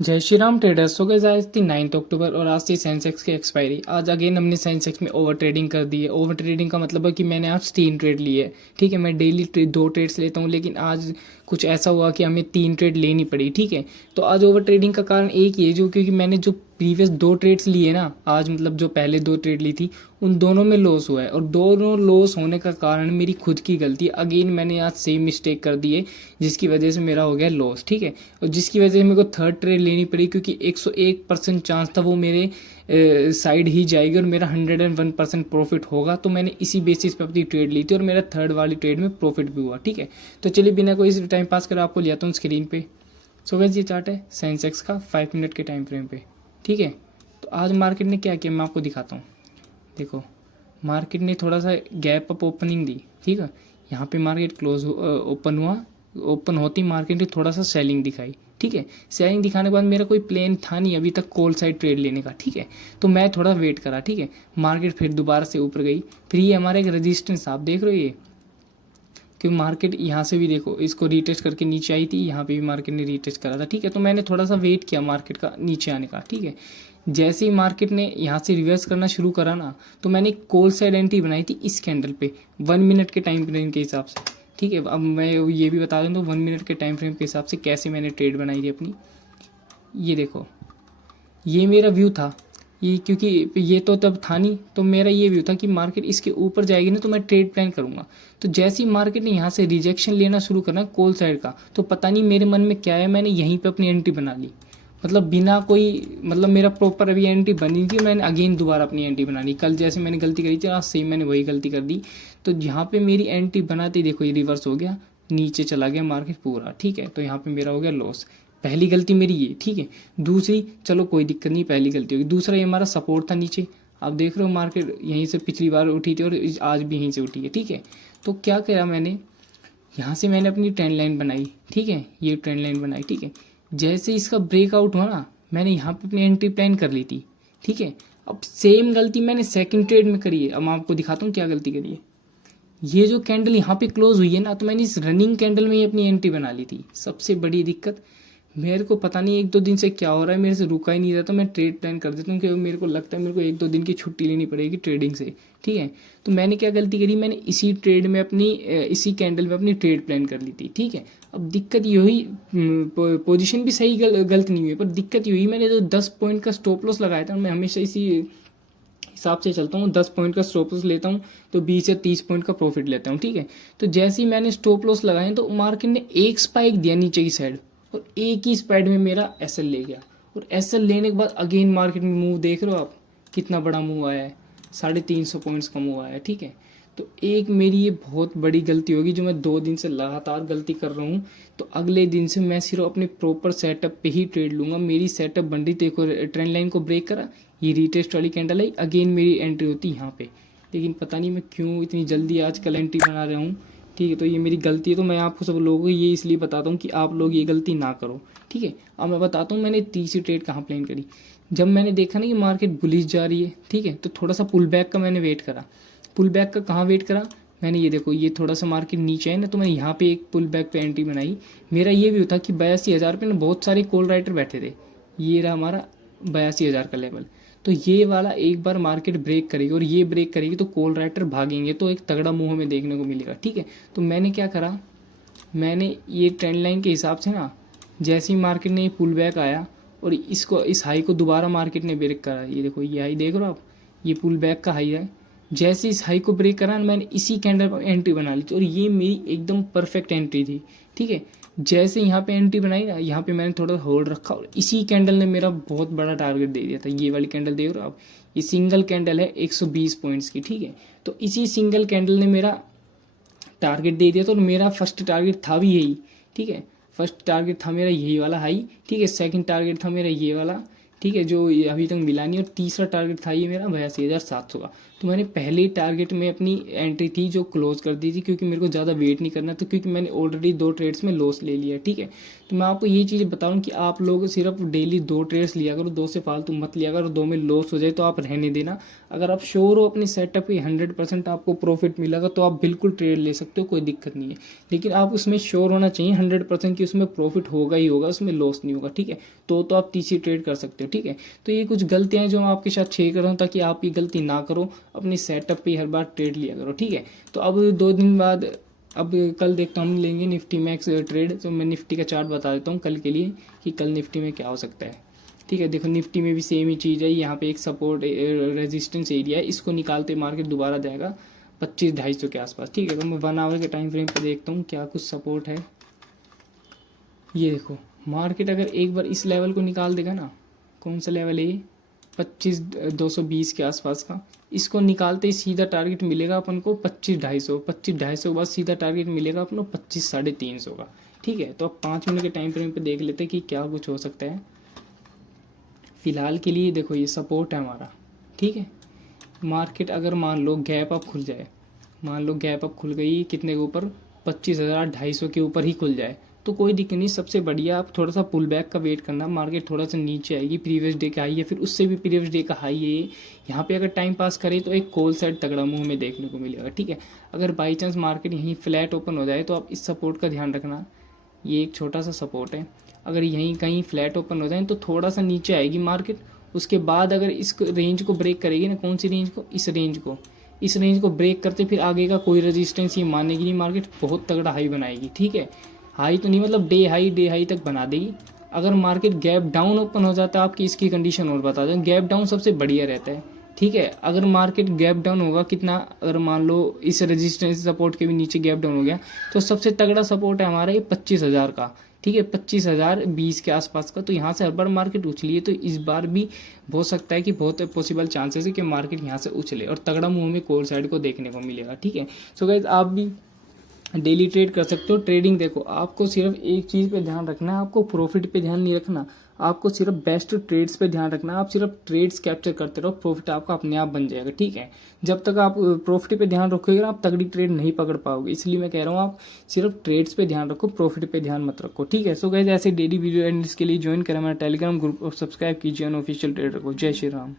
जय श्री राम ट्रेडर्स। हो गए आज थी 9 अक्टूबर और आज थी सेंसेक्स की एक्सपायरी। आज अगेन हमने सेंसेक्स में ओवर ट्रेडिंग कर दी है। ओवर ट्रेडिंग का मतलब है कि मैंने आज 3 ट्रेड लिए है। ठीक है, मैं डेली 2 ट्रेड्स लेता हूँ, लेकिन आज कुछ ऐसा हुआ कि हमें 3 ट्रेड लेनी पड़ी। ठीक है, तो आज ओवर ट्रेडिंग का कारण एक ही है, जो क्योंकि मैंने जो प्रीवियस 2 ट्रेड्स लिए ना, आज मतलब जो पहले 2 ट्रेड ली थी उन दोनों में लॉस हुआ है, और दोनों लॉस होने का कारण मेरी खुद की गलती है। अगेन मैंने आज सेम मिस्टेक कर दी है, जिसकी वजह से मेरा हो गया लॉस। ठीक है, और जिसकी वजह से मेरे को 3rd ट्रेड लेनी पड़ी, क्योंकि 101% चांस था वो मेरे साइड ही जाएगी और मेरा 101% प्रॉफिट होगा। तो मैंने इसी बेसिस पे अपनी ट्रेड ली थी और मेरा 3rd वाली ट्रेड में प्रॉफिट भी हुआ। ठीक है, तो चलिए बिना कोई टाइम पास कर आपको लिया हूँ स्क्रीन पे। सो गाइस, ये चार्ट है सेंसेक्स का 5 मिनट के टाइम फ्रेम पे। ठीक है, तो आज मार्केट ने क्या किया मैं आपको दिखाता हूँ। देखो, मार्केट ने थोड़ा सा गैप अप ओपनिंग दी। ठीक है, यहाँ पे मार्केट क्लोज ओपन हुआ। ओपन होती मार्केट ने थोड़ा सा सेलिंग दिखाई। ठीक है, सेलिंग दिखाने के बाद मेरा कोई प्लान था नहीं अभी तक कॉल साइड ट्रेड लेने का। ठीक है, तो मैं थोड़ा वेट करा। ठीक है, मार्केट फिर दोबारा से ऊपर गई। फिर ये हमारा एक रेजिस्टेंस आप देख रहे हो, ये कि मार्केट यहाँ से भी देखो इसको रीटेस्ट करके नीचे आई थी, यहाँ पे भी मार्केट ने रीटेस्ट करा था। ठीक है, तो मैंने थोड़ा सा वेट किया मार्केट का नीचे आने का। ठीक है, जैसे ही मार्केट ने यहाँ से रिवर्स करना शुरू करा ना, तो मैंने कॉल साइड एंट्री बनाई थी इस कैंडल पे 1 मिनट के टाइम फ्रेम के हिसाब से। ठीक है, अब मैं ये भी बता दूँ तो 1 मिनट के टाइम फ्रेम के हिसाब से कैसे मैंने ट्रेड बनाई थी अपनी। ये देखो, ये मेरा व्यू था। ये क्योंकि ये तो तब था नहीं, तो मेरा ये व्यू था कि मार्केट इसके ऊपर जाएगी ना तो मैं ट्रेड प्लान करूंगा। तो जैसे ही मार्केट ने यहाँ से रिजेक्शन लेना शुरू करना कॉल साइड का, तो पता नहीं मेरे मन में क्या है, मैंने यहीं पे अपनी एंट्री बना ली। मतलब बिना कोई मतलब मेरा प्रॉपर अभी एंट्री बनी थी, मैंने अगेन दोबारा अपनी एंट्री बना ली। कल जैसे मैंने गलती करी थी आज सेम मैंने वही गलती कर दी। तो यहाँ पे मेरी एंट्री बनाते देखो ये रिवर्स हो गया, नीचे चला गया मार्केट पूरा। ठीक है, तो यहाँ पे मेरा हो गया लॉस। पहली गलती मेरी ये। ठीक है, दूसरी चलो कोई दिक्कत नहीं, पहली गलती होगी। दूसरा ये हमारा सपोर्ट था नीचे, आप देख रहे हो मार्केट यहीं से पिछली बार उठी थी और आज भी यहीं से उठी है। ठीक है, तो क्या किया मैंने, यहाँ से मैंने अपनी ट्रेंड लाइन बनाई। ठीक है, ये ट्रेंड लाइन बनाई। ठीक है, जैसे इसका ब्रेकआउट हुआ ना, मैंने यहाँ पे अपनी एंट्री प्लान कर ली थी। ठीक है, अब सेम गलती मैंने सेकंड ट्रेड में करी है। अब मैं आपको दिखाता हूँ क्या गलती करी है। ये जो कैंडल यहाँ पे क्लोज हुई है ना, तो मैंने इस रनिंग कैंडल में ही अपनी एंट्री बना ली थी। सबसे बड़ी दिक्कत, मेरे को पता नहीं 1-2 दिन से क्या हो रहा है, मेरे से रुका ही नहीं रहता। मैं ट्रेड प्लान कर देता हूँ कि मेरे को लगता है मेरे को 1-2 दिन की छुट्टी लेनी पड़ेगी ट्रेडिंग से। ठीक है, तो मैंने क्या गलती करी, मैंने इसी ट्रेड में अपनी इसी कैंडल में अपनी ट्रेड प्लान कर ली थी। ठीक है, अब दिक्कत ये हुई, पोजीशन भी सही गलत नहीं हुई, पर दिक्कत ये हुई मैंने जो 10 पॉइंट का स्टॉप लॉस लगाया था, मैं हमेशा इसी हिसाब से चलता हूँ। 10 पॉइंट का स्टॉप लॉस लेता हूँ तो 20 या 30 पॉइंट का प्रॉफिट लेता हूँ। ठीक है, तो जैसे ही मैंने स्टॉप लॉस लगाए तो मार्केट ने एक स्पाइक दिया नीचे की साइड, और एक ही स्पाइड में मेरा एसएल ले गया। और एसएल लेने के बाद अगेन मार्केट में मूव देख रहे हो आप, कितना बड़ा मूव आया है, 350 पॉइंट्स का मूव आया है। ठीक है, तो एक मेरी ये बहुत बड़ी गलती होगी जो मैं 2 दिन से लगातार गलती कर रहा हूँ। तो अगले दिन से मैं सिर्फ अपने प्रॉपर सेटअप पे ही ट्रेड लूंगा। मेरी सेटअप बन रही, देखो ट्रेंड लाइन को ब्रेक करा, ये रीटेस्ट वाली कैंडल आई, अगेन मेरी एंट्री होती यहाँ पे। लेकिन पता नहीं मैं क्यों इतनी जल्दी आजकल एंट्री बना रहा हूँ। ठीक है, तो ये मेरी गलती है। तो मैं आपको सब लोगों को ये इसलिए बताता हूँ कि आप लोग ये गलती ना करो। ठीक है, अब मैं बताता हूँ मैंने तीसरी ट्रेड कहाँ प्लान करी। जब मैंने देखा ना कि मार्केट बुलिश जा रही है, ठीक है, तो थोड़ा सा पुल बैक का मैंने वेट करा। पुल बैक का कहाँ वेट करा मैंने, ये देखो ये थोड़ा सा मार्केट नीचे है ना, तो मैंने यहाँ पे एक पुल बैक पे एंट्री बनाई। मेरा ये भी था कि 82,000 पे ना बहुत सारे कॉल राइटर बैठे थे। ये रहा हमारा 82,000 का लेवल। तो ये वाला एक बार मार्केट ब्रेक करेगी और ये ब्रेक करेगी तो कॉल राइटर भागेंगे, तो एक तगड़ा मुंह हमें देखने को मिलेगा। ठीक है, तो मैंने क्या करा, मैंने ये ट्रेंड लाइन के हिसाब से ना, जैसे ही मार्केट ने पुल बैक आया और इसको इस हाई को दोबारा मार्केट ने ब्रेक करा, ये देखो ये हाई देख रहे हो आप, ये पुल बैक का हाई है। जैसे इस हाई को ब्रेक करा मैंने इसी कैंडल पर एंट्री बना ली थी और ये मेरी एकदम परफेक्ट एंट्री थी। ठीक है, जैसे यहाँ पे एंट्री बनाई ना, यहाँ पे मैंने थोड़ा होल्ड रखा और इसी कैंडल ने मेरा बहुत बड़ा टारगेट दे दिया था। ये वाली कैंडल देख रहे हो आप, ये सिंगल कैंडल है 120 पॉइंट्स की। ठीक है, तो इसी सिंगल कैंडल ने मेरा टारगेट दे दिया। तो मेरा फर्स्ट टारगेट था भी यही। ठीक है, फर्स्ट टारगेट था मेरा यही वाला हाई। ठीक है, सेकंड टारगेट था मेरा ये वाला। ठीक है, जो अभी तक मिला नहीं, और तीसरा टारगेट था ये मेरा 82,700 का। तो मैंने पहले ही टारगेट में अपनी एंट्री थी जो क्लोज कर दी थी, क्योंकि मेरे को ज़्यादा वेट नहीं करना था, क्योंकि मैंने ऑलरेडी 2 ट्रेड्स में लॉस ले लिया। ठीक है, तो मैं आपको ये चीज़ बता रहा हूँ कि आप लोग सिर्फ डेली 2 ट्रेड्स लिया करो, 2 से फालतू मत लिया करो। 2 में लॉस हो जाए तो आप रहने देना। अगर आप श्योर हो अपने सेटअप पे 100% आपको प्रॉफिट मिलेगा तो आप बिल्कुल ट्रेड ले सकते हो, कोई दिक्कत नहीं है। लेकिन आप उसमें श्योर होना चाहिए 100% कि उसमें प्रॉफिट होगा ही होगा, उसमें लॉस नहीं होगा। ठीक है, तो आप तीसरी ट्रेड कर सकते हो। ठीक है, तो ये कुछ गलतियां हैं जो मैं आपके साथ शेयर कर रहा हूँ, ताकि आप ये गलती ना करो, अपने सेटअप पे हर बार ट्रेड लिया करो। ठीक है, तो अब 2 दिन बाद, अब कल देखता हूँ हम लेंगे निफ्टी मैक्स ट्रेड। तो मैं निफ्टी का चार्ट बता देता हूँ कल के लिए कि कल निफ्टी में क्या हो सकता है। ठीक है, देखो निफ्टी में भी सेम ही चीज़ है। यहाँ पे एक सपोर्ट रेजिस्टेंस एरिया है, इसको निकालते मार्केट दोबारा जाएगा 25-250 के आसपास। ठीक है, तो मैं 1 आवर के टाइम फ्रेम पे देखता हूँ क्या कुछ सपोर्ट है। ये देखो, मार्केट अगर एक बार इस लेवल को निकाल देगा ना, कौन सा लेवल है ये, 25,220 के आसपास का, इसको निकालते ही सीधा टारगेट मिलेगा अपन को 25,250। 25,250 के बाद सीधा टारगेट मिलेगा अपन को 25,350 का। ठीक है, तो अब 5 मिनट के टाइम फ्रेम पे देख लेते हैं कि क्या कुछ हो सकता है। फिलहाल के लिए देखो ये सपोर्ट है हमारा। ठीक है, मार्केट अगर मान लो गैप अप खुल जाए, मान लो गैप अप खुल गई कितने के ऊपर, 25,250 के ऊपर ही खुल जाए तो कोई दिक्कत नहीं। सबसे बढ़िया आप थोड़ा सा पुल बैक का वेट करना, मार्केट थोड़ा सा नीचे आएगी, प्रीवियस डे का हाई है, फिर उससे भी प्रीवियस डे का हाई है। यहाँ पे अगर टाइम पास करे तो एक कॉल साइड तगड़ा मुंह में देखने को मिलेगा। ठीक है, अगर बाई चांस मार्केट यहीं फ्लैट ओपन हो जाए तो आप इस सपोर्ट का ध्यान रखना, ये एक छोटा सा सपोर्ट है। अगर यहीं कहीं फ्लैट ओपन हो जाए तो थोड़ा सा नीचे आएगी मार्केट, उसके बाद अगर इस रेंज को ब्रेक करेगी ना, कौन सी रेंज को, इस रेंज को ब्रेक करते फिर आगे का कोई रेजिस्टेंस ये मानेगी नहीं, मार्केट बहुत तगड़ा हाई बनाएगी। ठीक है, हाई तो नहीं मतलब डे हाई तक बना देगी। अगर मार्केट गैप डाउन ओपन हो जाता है, आपकी इसकी कंडीशन और बता दें, गैप डाउन सबसे बढ़िया रहता है। ठीक है, अगर मार्केट गैप डाउन होगा कितना, अगर मान लो इस रेजिस्टेंस सपोर्ट के भी नीचे गैप डाउन हो गया तो सबसे तगड़ा सपोर्ट है हमारा ये 25,000 का। ठीक है, 25,020 के आसपास का। तो यहाँ से हर बार मार्केट उछली है, तो इस बार भी हो सकता है कि बहुत पॉसिबल चांसेस है कि मार्केट यहाँ से उछले और तगड़ा मुंह में कॉल साइड को देखने को मिलेगा। ठीक है, सो गाइस आप भी डेली ट्रेड कर सकते हो। ट्रेडिंग देखो, आपको सिर्फ एक चीज़ पे ध्यान रखना है, आपको प्रॉफिट पे ध्यान नहीं रखना, आपको सिर्फ बेस्ट ट्रेड्स पे ध्यान रखना है। आप सिर्फ ट्रेड्स कैप्चर करते रहो, प्रॉफिट आपका अपने आप बन जाएगा। ठीक है, जब तक आप प्रॉफिट पे ध्यान रखोगे ना, आप तगड़ी ट्रेड नहीं पकड़ पाओगे। इसलिए मैं कह रहा हूँ आप सिर्फ ट्रेड्स पे ध्यान रखो, प्रॉफिट पे ध्यान मत रखो। ठीक है, सो गाइस ऐसे डेली वीडियो एंड इसके लिए ज्वाइन करें हमारा टेलीग्राम ग्रुप और सब्सक्राइब कीजिए अनऑफिशियल ट्रेडर को। जय श्री राम।